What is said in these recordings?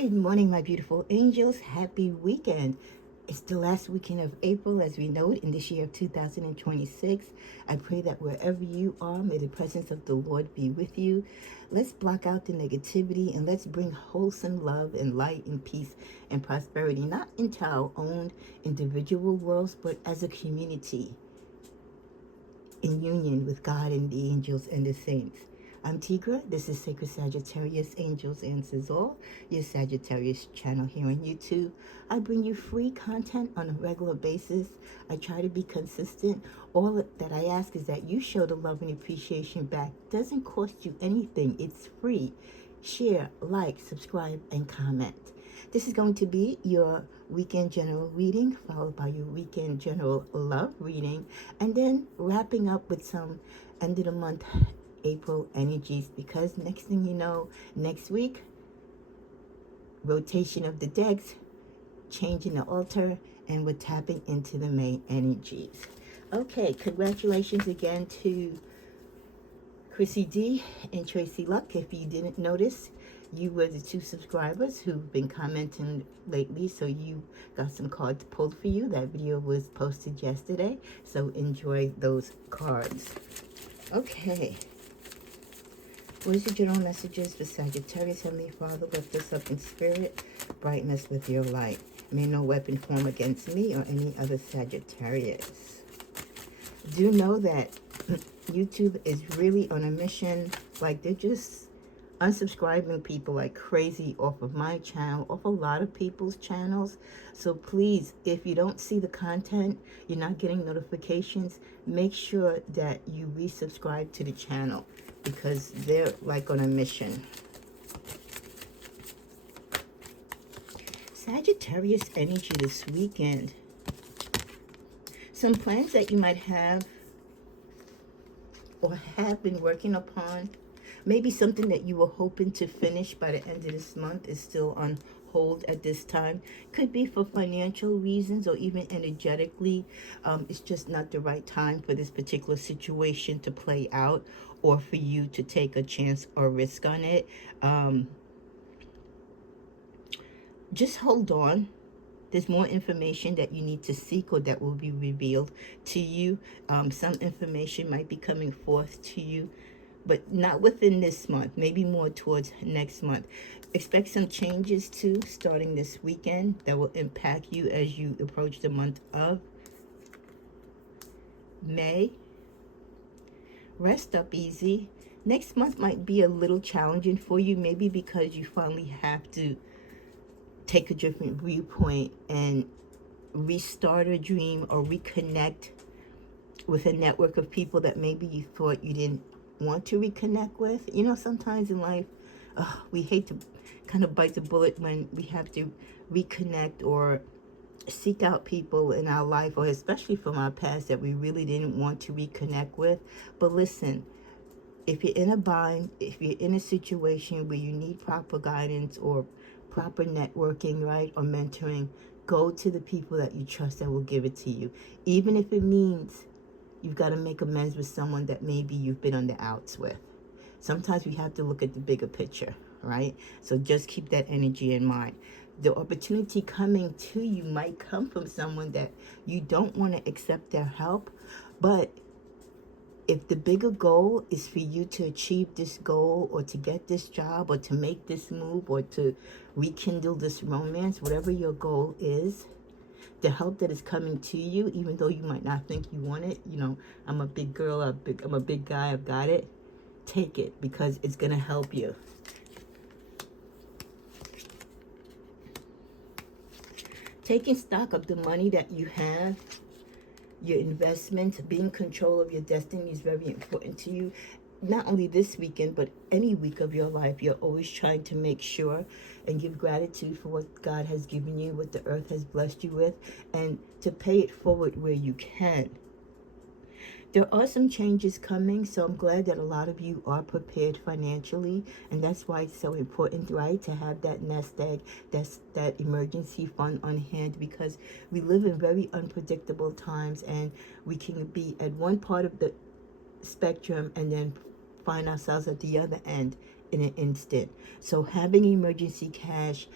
Good morning, my beautiful angels. Happy weekend. It's the last weekend of April, as we know it, in this year of 2026. I pray that wherever you are, may the presence of the Lord be with you. Let's block out the negativity and let's bring wholesome love and light and peace and prosperity, not into our own individual worlds, but as a community in union with God and the angels and the saints. I'm Tigra. This is Sacred Sagittarius Angels Answers All, your Sagittarius channel here on YouTube. I bring you free content on a regular basis. I try to be consistent. All that I ask is that you show the love and appreciation back. It doesn't cost you anything. It's free. Share, like, subscribe, and comment. This is going to be your weekend general reading, followed by your weekend general love reading, and then wrapping up with some end of the month April energies, because next thing you know, next week, rotation of the decks, changing the altar, and we're tapping into the May energies. Okay, congratulations again to Chrissy D and Tracy Luck. If you didn't notice, you were the 2 subscribers who've been commenting lately, so you got some cards pulled for you. That video was posted yesterday, so enjoy those cards. Okay. What is the general messages for Sagittarius? Heavenly Father, lift us up in spirit, brighten us with your light. May no weapon form against me or any other Sagittarius. Do know that YouTube is really on a mission. Like, they're just unsubscribing people like crazy off of my channel, off a lot of people's channels. So please, if you don't see the content, you're not getting notifications, make sure that you resubscribe to the channel, because they're like on a mission. Sagittarius energy this weekend. Some plans that you might have or have been working upon. Maybe something that you were hoping to finish by the end of this month is still on hold at this time. Could be for financial reasons or even energetically. It's just not the right time for this particular situation to play out, or for you to take a chance or risk on it. Just hold on. There's more information that you need to seek or that will be revealed to you. Some information might be coming forth to you, but not within this month, maybe more towards next month. Expect some changes too, starting this weekend, that will impact you as you approach the month of May. Rest up easy. Next month might be a little challenging for you, maybe because you finally have to take a different viewpoint and restart a dream or reconnect with a network of people that maybe you thought you didn't want to reconnect with. You know, sometimes in life, we hate to kind of bite the bullet when we have to reconnect or seek out people in our life, or especially from our past, that we really didn't want to reconnect with. But listen, if you're in a bind, if you're in a situation where you need proper guidance or proper networking, right, or mentoring, go to the people that you trust that will give it to you. Even if it means you've got to make amends with someone that maybe you've been on the outs with. Sometimes we have to look at the bigger picture, right? So just keep that energy in mind. The opportunity coming to you might come from someone that you don't want to accept their help, but if the bigger goal is for you to achieve this goal, or to get this job, or to make this move, or to rekindle this romance, whatever your goal is, the help that is coming to you, even though you might not think you want it, you know, I'm a big girl, I'm a big guy, I've got it, take it, because it's going to help you. Taking stock of the money that you have, your investments, being control of your destiny is very important to you. Not only this weekend, but any week of your life, you're always trying to make sure and give gratitude for what God has given you, what the earth has blessed you with, and to pay it forward where you can. There are some changes coming, so I'm glad that a lot of you are prepared financially, and that's why it's so important, right, to have that nest egg, that emergency fund on hand, because we live in very unpredictable times, and we can be at one part of the spectrum and then find ourselves at the other end in an instant. So having emergency cash,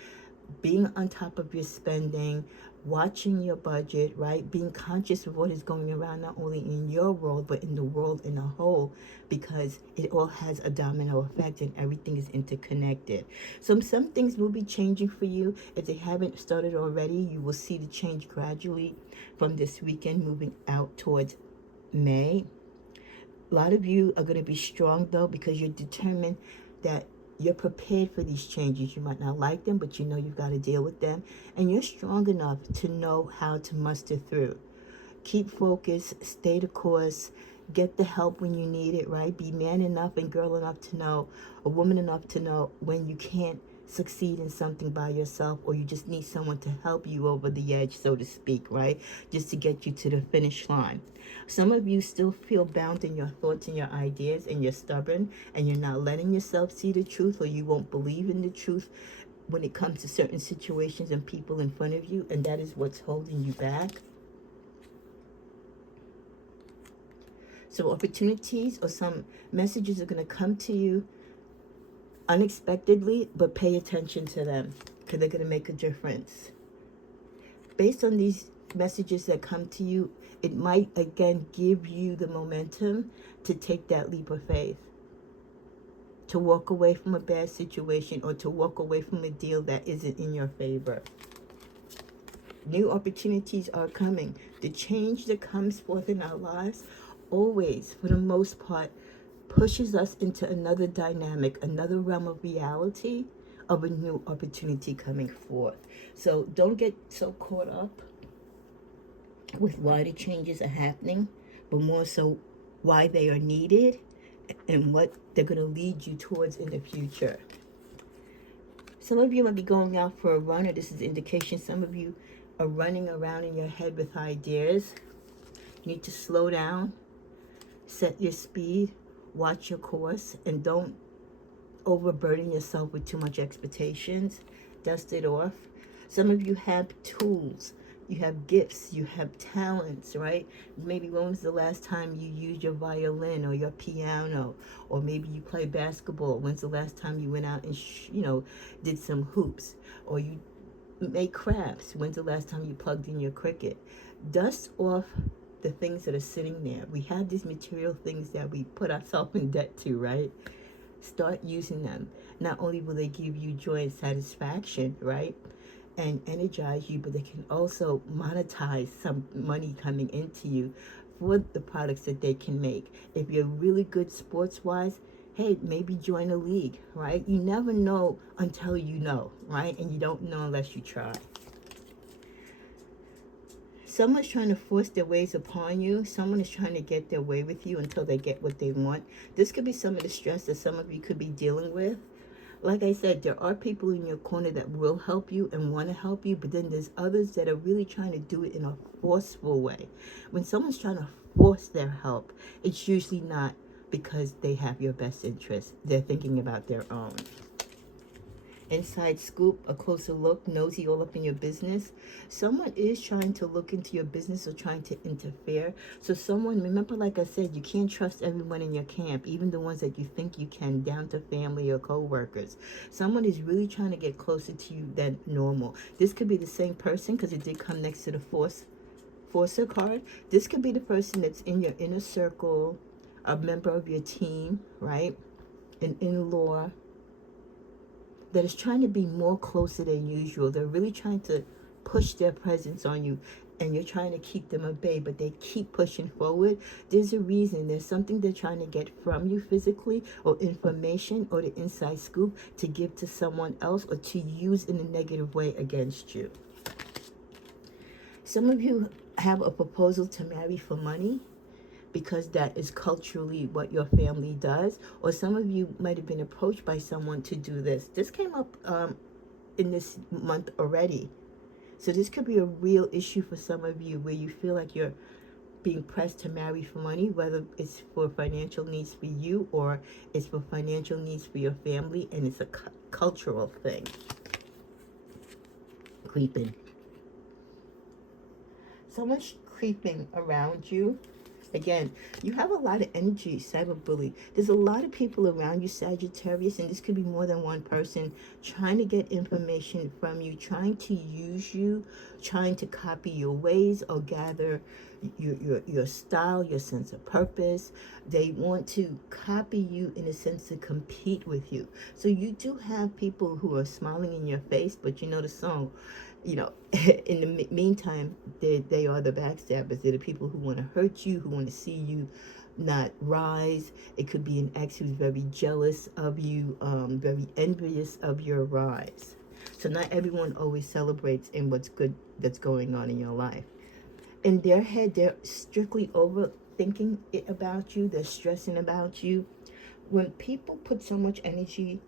being on top of your spending, watching your budget, right? Being conscious of what is going around, not only in your world, but in the world in a whole, because it all has a domino effect and everything is interconnected. So some things will be changing for you. If they haven't started already, you will see the change gradually from this weekend moving out towards May. A lot of you are going to be strong though, because you're determined that you're prepared for these changes. You might not like them, but you know you've got to deal with them. And you're strong enough to know how to muster through. Keep focused, stay the course, get the help when you need it, right? Be man enough and girl enough to know, a woman enough to know when you can't succeed in something by yourself, or you just need someone to help you over the edge, so to speak, right? Just to get you to the finish line. Some of you still feel bound in your thoughts and your ideas, and you're stubborn and you're not letting yourself see the truth, or you won't believe in the truth when it comes to certain situations and people in front of you, and that is what's holding you back. So opportunities or some messages are going to come to you unexpectedly, but pay attention to them because they're going to make a difference. Based on these messages that come to you, it might again give you the momentum to take that leap of faith, to walk away from a bad situation, or to walk away from a deal that isn't in your favor. New opportunities are coming. The change that comes forth in our lives always, for the most part, pushes us into another dynamic, another realm of reality of a new opportunity coming forth. So don't get so caught up with why the changes are happening, but more so why they are needed and what they're going to lead you towards in the future. Some of you might be going out for a run, or this is indication some of you are running around in your head with ideas. You need to slow down, set your speed, watch your course, and don't overburden yourself with too much expectations. Dust it off. Some of you have tools, you have gifts, you have talents, right? Maybe when was the last time you used your violin or your piano, or maybe you play basketball? When's the last time you went out and did some hoops, or you make crafts? When's the last time you plugged in your cricket? Dust off the things that are sitting there. We have these material things that we put ourselves in debt to, right? Start using them. Not only will they give you joy and satisfaction, right, and energize you, but they can also monetize some money coming into you for the products that they can make. If you're really good sports-wise, hey, maybe join a league, right? You never know until you know, right? And you don't know unless you try. Someone's trying to force their ways upon you. Someone is trying to get their way with you until they get what they want. This could be some of the stress that some of you could be dealing with. Like I said, there are people in your corner that will help you and want to help you, but then there's others that are really trying to do it in a forceful way. When someone's trying to force their help, it's usually not because they have your best interest. They're thinking about their own. Inside scoop, a closer look, nosy all up in your business. Someone is trying to look into your business or trying to interfere. So someone, remember, like I said, you can't trust everyone in your camp, even the ones that you think you can, down to family or co-workers. Someone is really trying to get closer to you than normal. This could be the same person, because it did come next to the Forcer card. This could be the person that's in your inner circle, a member of your team, right? An in-law, that is trying to be more closer than usual. They're really trying to push their presence on you, and you're trying to keep them at bay, but they keep pushing forward. There's a reason. There's something they're trying to get from you physically, or information, or the inside scoop to give to someone else, or to use in a negative way against you. Some of you have a proposal to marry for money, because that is culturally what your family does. Or some of you might have been approached by someone to do this. This came up in this month already. So this could be a real issue for some of you, where you feel like you're being pressed to marry for money, whether it's for financial needs for you or it's for financial needs for your family, and it's a cultural thing. Creeping. Someone's creeping around you, Again, you have a lot of energy, cyberbully. There's a lot of people around you, Sagittarius, and this could be more than one person trying to get information from you, trying to use you, trying to copy your ways or gather your style, your sense of purpose. They want to copy you in a sense to compete with you. So you do have people who are smiling in your face, but you know the song, you know, in the meantime, they are the backstabbers. They're the people who want to hurt you, who want to see you not rise. It could be an ex who's very jealous of you, very envious of your rise. So not everyone always celebrates in what's good that's going on in your life. In their head, they're strictly overthinking it about you. They're stressing about you. When people put so much energy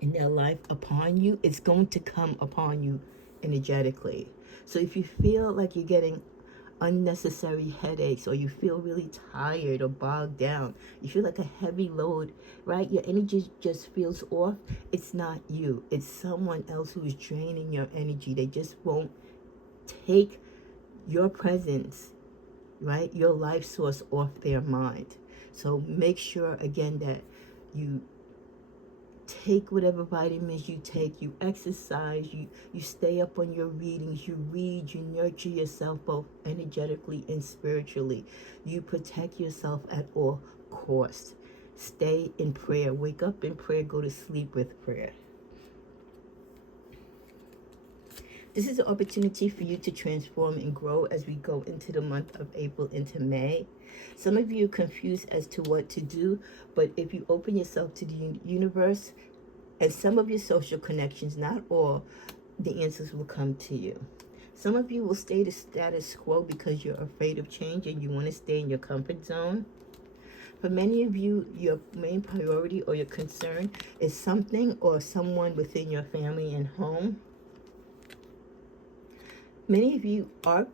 in their life upon you, it's going to come upon you energetically. So if you feel like you're getting unnecessary headaches, or you feel really tired or bogged down, you feel like a heavy load, right? Your energy just feels off. It's not you. It's someone else who is draining your energy. They just won't take your presence, right? Your life source off their mind. So make sure, again, that you take whatever vitamins you take, you exercise, you stay up on your readings, you read, you nurture yourself both energetically and spiritually. You protect yourself at all costs. Stay in prayer. Wake up in prayer. Go to sleep with prayer. This is an opportunity for you to transform and grow as we go into the month of April into May. Some of you are confused as to what to do, but if you open yourself to the universe and some of your social connections, not all, the answers will come to you. Some of you will stay the status quo because you're afraid of change and you want to stay in your comfort zone. For many of you, your main priority or your concern is something or someone within your family and home. Many of you are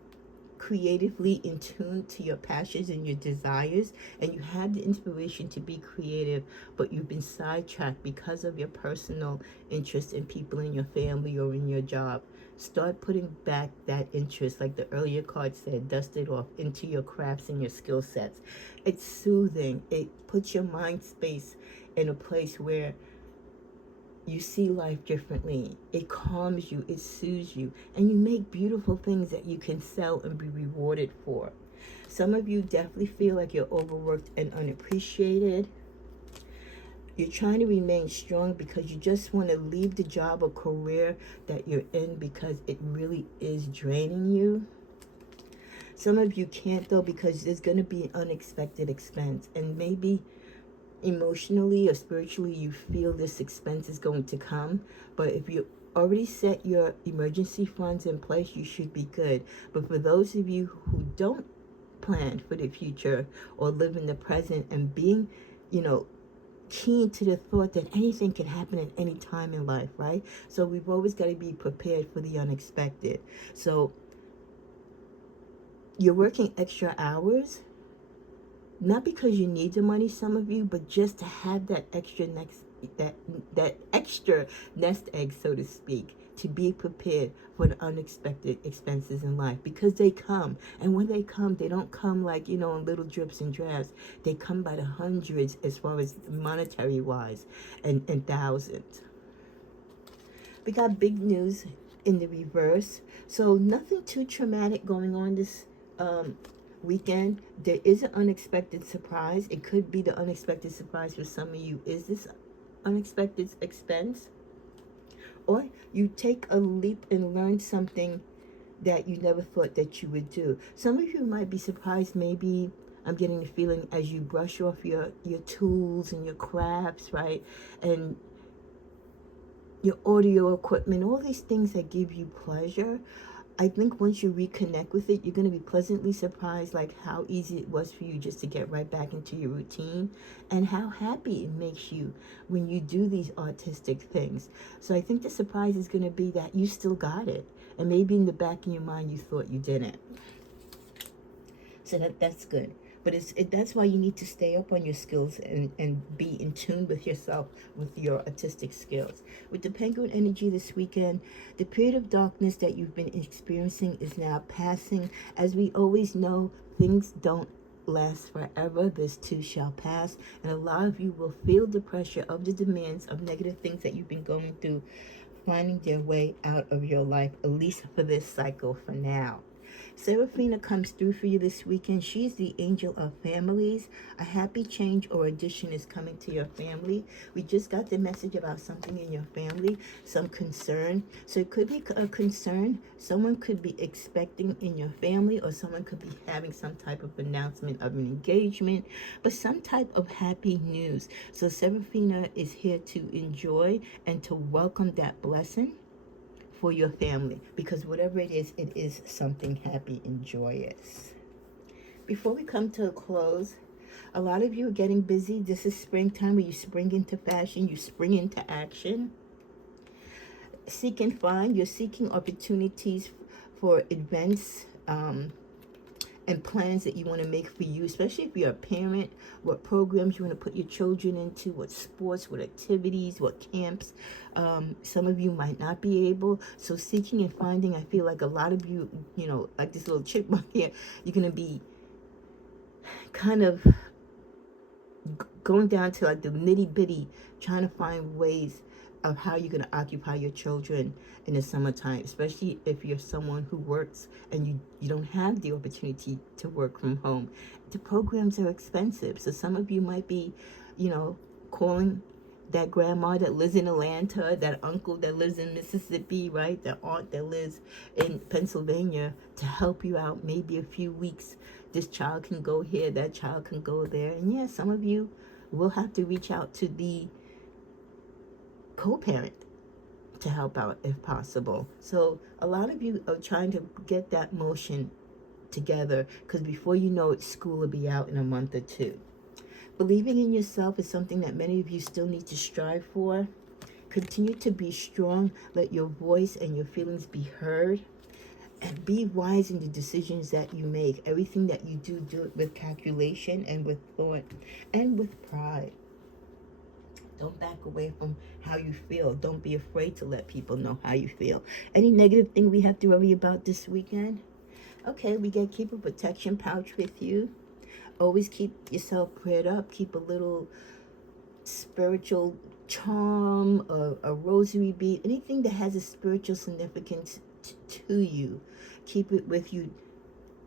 creatively in tune to your passions and your desires, and you have the inspiration to be creative, but you've been sidetracked because of your personal interest in people in your family or in your job. Start putting back that interest, like the earlier card said, dust it off into your crafts and your skill sets. It's soothing. It puts your mind space in a place where you see life differently. It calms you, it soothes you, and you make beautiful things that you can sell and be rewarded for. Some of you definitely feel like you're overworked and unappreciated. You're trying to remain strong because you just want to leave the job or career that you're in because it really is draining you. Some of you can't though because there's going to be an unexpected expense, and maybe emotionally or spiritually you feel this expense is going to come, but if you already set your emergency funds in place, you should be good. But for those of you who don't plan for the future or live in the present and being, keen to the thought that anything can happen at any time in life, right? So we've always got to be prepared for the unexpected. So you're working extra hours, not because you need the money, some of you, but just to have that extra that extra nest egg, so to speak, to be prepared for the unexpected expenses in life, because they come. And when they come, they don't come like, in little drips and drabs. They come by the hundreds as far as monetary wise, and thousands. We got big news in the reverse. So nothing too traumatic going on this weekend. There is an unexpected surprise. It could be the unexpected surprise for some of you is this unexpected expense, or you take a leap and learn something that you never thought that you would do. Some of you might be surprised. Maybe I'm getting the feeling as you brush off your tools and your crafts, right, and your audio equipment, all these things that give you pleasure. I think once you reconnect with it, you're going to be pleasantly surprised, like how easy it was for you just to get right back into your routine, and how happy it makes you when you do these artistic things. So I think the surprise is going to be that you still got it, and maybe in the back of your mind you thought you didn't. So that's good. But that's why you need to stay up on your skills and be in tune with yourself, with your artistic skills. With the Penguin energy this weekend, the period of darkness that you've been experiencing is now passing. As we always know, things don't last forever. This too shall pass. And a lot of you will feel the pressure of the demands of negative things that you've been going through, finding their way out of your life, at least for this cycle for now. Seraphina comes through for you this weekend. She's the angel of families. A happy change or addition is coming to your family. We just got the message about something in your family, some concern. So it could be a concern someone could be expecting in your family, or someone could be having some type of announcement of an engagement, but some type of happy news. So Seraphina is here to enjoy and to welcome that blessing for your family, because whatever it is something happy and joyous. Before we come to a close, a lot of you are getting busy. This is springtime where you spring into fashion, you spring into action. Seek and find. You're seeking opportunities for events and plans that you want to make for you, especially if you're a parent, what programs you want to put your children into, what sports, what activities, what camps. Some of you might not be able. So seeking and finding, I feel like a lot of you, like this little chipmunk here, you're going to be kind of going down to like the nitty bitty, trying to find ways of how you're going to occupy your children in the summertime, especially if you're someone who works and you don't have the opportunity to work from home. The programs are expensive, so some of you might be, calling that grandma that lives in Atlanta, that uncle that lives in Mississippi, right? That aunt that lives in Pennsylvania to help you out. Maybe a few weeks, this child can go here, that child can go there. And yeah, some of you will have to reach out to the co-parent to help out if possible. So a lot of you are trying to get that motion together, because before you know it, school will be out in a month or two. Believing in yourself is something that many of you still need to strive for. Continue to be strong. Let your voice and your feelings be heard. And be wise in the decisions that you make. Everything that you do, do it with calculation and with thought and with pride. Don't back away from how you feel. Don't be afraid to let people know how you feel. Any negative thing we have to worry about this weekend? Okay, we get keep a protection pouch with you. Always keep yourself prayed up. Keep a little spiritual charm, a rosary bead, anything that has a spiritual significance to you. Keep it with you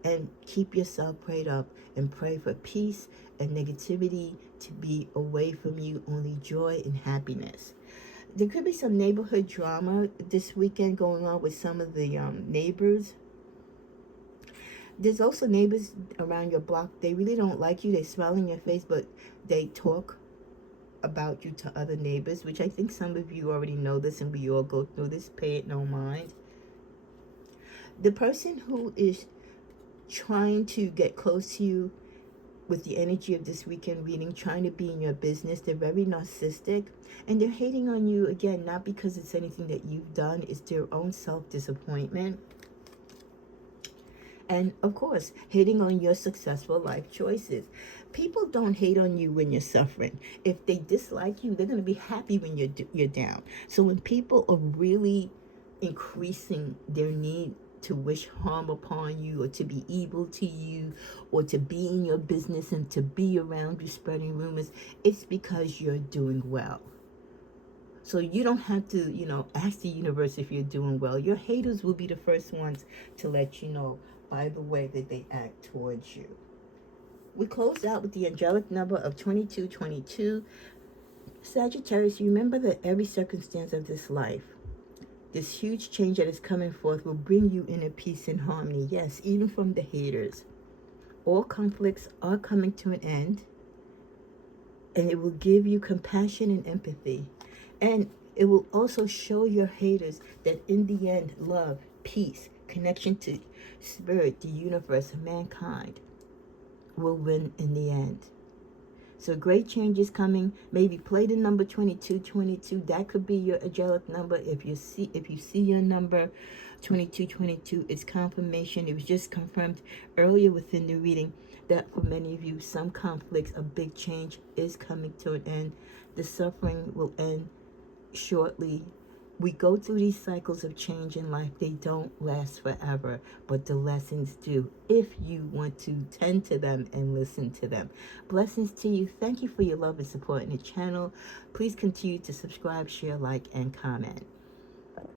and keep yourself prayed up, and pray for peace and negativity to be away from you, only joy and happiness. There could be some neighborhood drama this weekend going on with some of the neighbors. There's also neighbors around your block. They really don't like you. They smile in your face, but they talk about you to other neighbors, which I think some of you already know this, and we all go through this. Pay it no mind. The person who is trying to get close to you with the energy of this weekend reading, trying to be in your business, they're very narcissistic, and they're hating on you, again, not because it's anything that you've done. It's their own self-disappointment. And of course, hating on your successful life choices. People don't hate on you when you're suffering. If they dislike you, they're going to be happy when you're down. So when people are really increasing their need to wish harm upon you, or to be evil to you, or to be in your business and to be around you spreading rumors, it's because you're doing well. So you don't have to, ask the universe if you're doing well. Your haters will be the first ones to let you know by the way that they act towards you. We close out with the angelic number of 2222. Sagittarius, remember that every circumstance of this life, this huge change that is coming forth, will bring you inner peace and harmony. Yes, even from the haters. All conflicts are coming to an end, and it will give you compassion and empathy. And it will also show your haters that in the end, love, peace, connection to spirit, the universe, mankind will win in the end. So great change is coming. Maybe play the number 2222. That could be your angelic number. If you see your number 2222, it's confirmation. It was just confirmed earlier within the reading that for many of you, some conflicts, a big change is coming to an end. The suffering will end shortly. We go through these cycles of change in life. They don't last forever, but the lessons do, if you want to tend to them and listen to them. Blessings to you. Thank you for your love and support in the channel. Please continue to subscribe, share, like, and comment.